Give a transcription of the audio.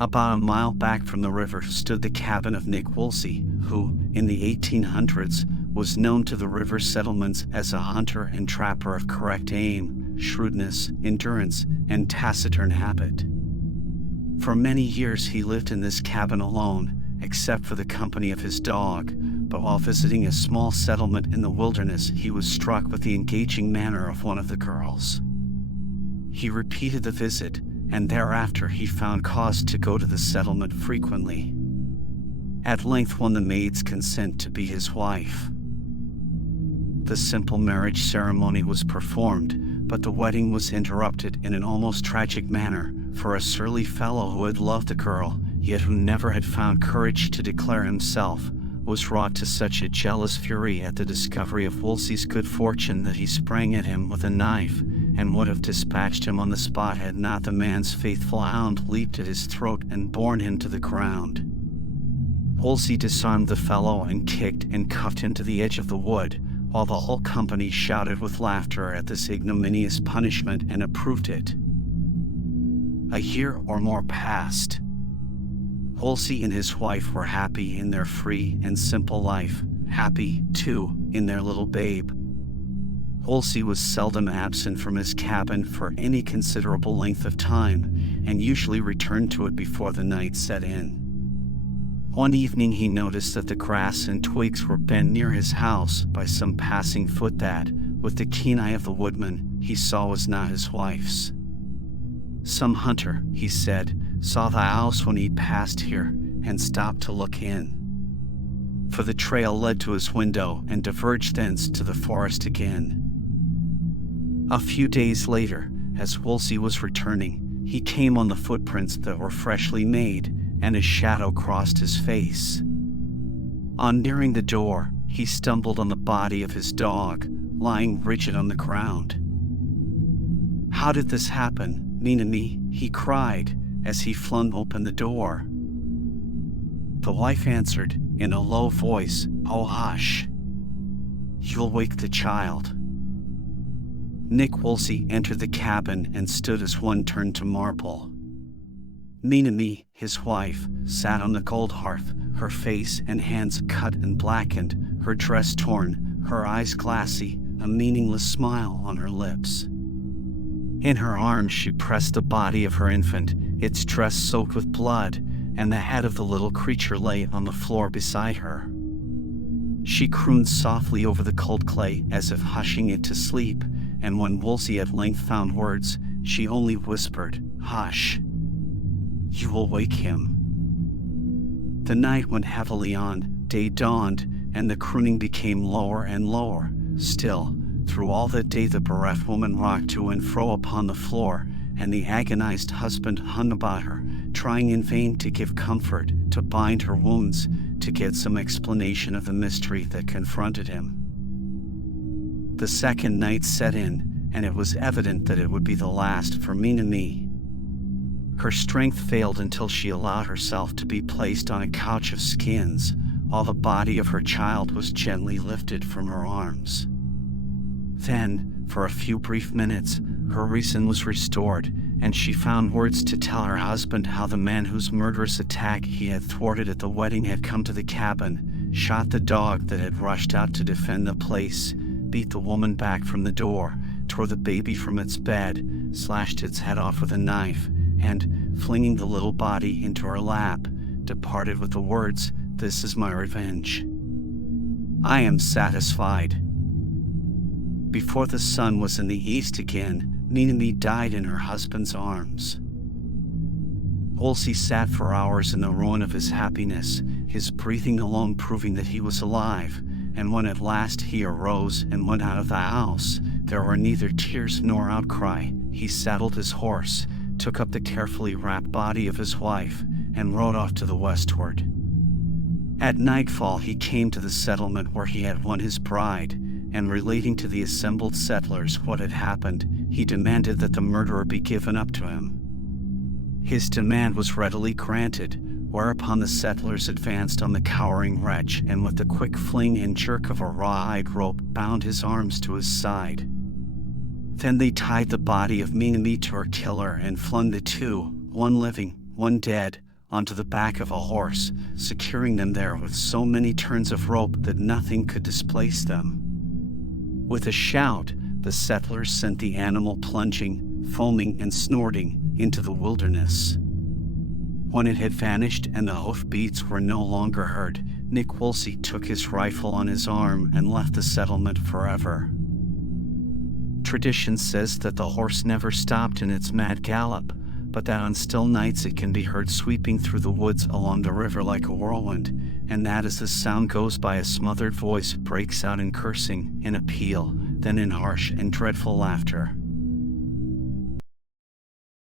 About a mile back from the river stood the cabin of Nick Woolsey, who, in the 1800s, was known to the river settlements as a hunter and trapper of correct aim, shrewdness, endurance, and taciturn habit. For many years he lived in this cabin alone, except for the company of his dog, but while visiting a small settlement in the wilderness, he was struck with the engaging manner of one of the girls. He repeated the visit, and thereafter he found cause to go to the settlement frequently. At length won the maid's consent to be his wife. The simple marriage ceremony was performed, but the wedding was interrupted in an almost tragic manner, for a surly fellow who had loved the girl, yet who never had found courage to declare himself, was wrought to such a jealous fury at the discovery of Woolsey's good fortune that he sprang at him with a knife, and would have dispatched him on the spot had not the man's faithful hound leaped at his throat and borne him to the ground. Woolsey disarmed the fellow and kicked and cuffed him to the edge of the wood, while the whole company shouted with laughter at this ignominious punishment and approved it. A year or more passed. Woolsey and his wife were happy in their free and simple life, happy, too, in their little babe. Woolsey was seldom absent from his cabin for any considerable length of time, and usually returned to it before the night set in. One evening he noticed that the grass and twigs were bent near his house by some passing foot that, with the keen eye of the woodman, he saw was not his wife's. Some hunter, he said, saw the house when he passed here, and stopped to look in. For the trail led to his window and diverged thence to the forest again. A few days later, as Woolsey was returning, he came on the footprints that were freshly made, and a shadow crossed his face. On nearing the door, he stumbled on the body of his dog, lying rigid on the ground. "How did this happen, Meenamee?" he cried, as he flung open the door. The wife answered, in a low voice, "Oh, hush. You'll wake the child." Nick Woolsey entered the cabin and stood as one turned to marble. Meenamee, his wife, sat on the gold hearth, her face and hands cut and blackened, her dress torn, her eyes glassy, a meaningless smile on her lips. In her arms she pressed the body of her infant, its dress soaked with blood, and the head of the little creature lay on the floor beside her. She crooned softly over the cold clay as if hushing it to sleep, and when Woolsey at length found words, she only whispered, "Hush. You will wake him." The night went heavily on, day dawned, and the crooning became lower and lower. Still, through all that day the bereft woman rocked to and fro upon the floor, and the agonized husband hung about her, trying in vain to give comfort, to bind her wounds, to get some explanation of the mystery that confronted him. The second night set in, and it was evident that it would be the last for Meenamee. Her strength failed until she allowed herself to be placed on a couch of skins, while the body of her child was gently lifted from her arms. Then, for a few brief minutes, her reason was restored, and she found words to tell her husband how the man whose murderous attack he had thwarted at the wedding had come to the cabin, shot the dog that had rushed out to defend the place, beat the woman back from the door, tore the baby from its bed, slashed its head off with a knife, and, flinging the little body into her lap, departed with the words, "This is my revenge. I am satisfied." Before the sun was in the east again, Meenamee died in her husband's arms. Woolsey sat for hours in the ruin of his happiness, his breathing alone proving that he was alive, and when at last he arose and went out of the house, there were neither tears nor outcry. He saddled his horse, took up the carefully wrapped body of his wife, and rode off to the westward. At nightfall he came to the settlement where he had won his bride, and relating to the assembled settlers what had happened, he demanded that the murderer be given up to him. His demand was readily granted, whereupon the settlers advanced on the cowering wretch and with the quick fling and jerk of a rawhide rope bound his arms to his side. Then they tied the body of Meenamee to her killer and flung the two, one living, one dead, onto the back of a horse, securing them there with so many turns of rope that nothing could displace them. With a shout, the settlers sent the animal plunging, foaming, and snorting into the wilderness. When it had vanished and the hoofbeats were no longer heard, Nick Woolsey took his rifle on his arm and left the settlement forever. Tradition says that the horse never stopped in its mad gallop, but that on still nights it can be heard sweeping through the woods along the river like a whirlwind, and that as the sound goes by, a smothered voice breaks out in cursing, in appeal, then in harsh and dreadful laughter.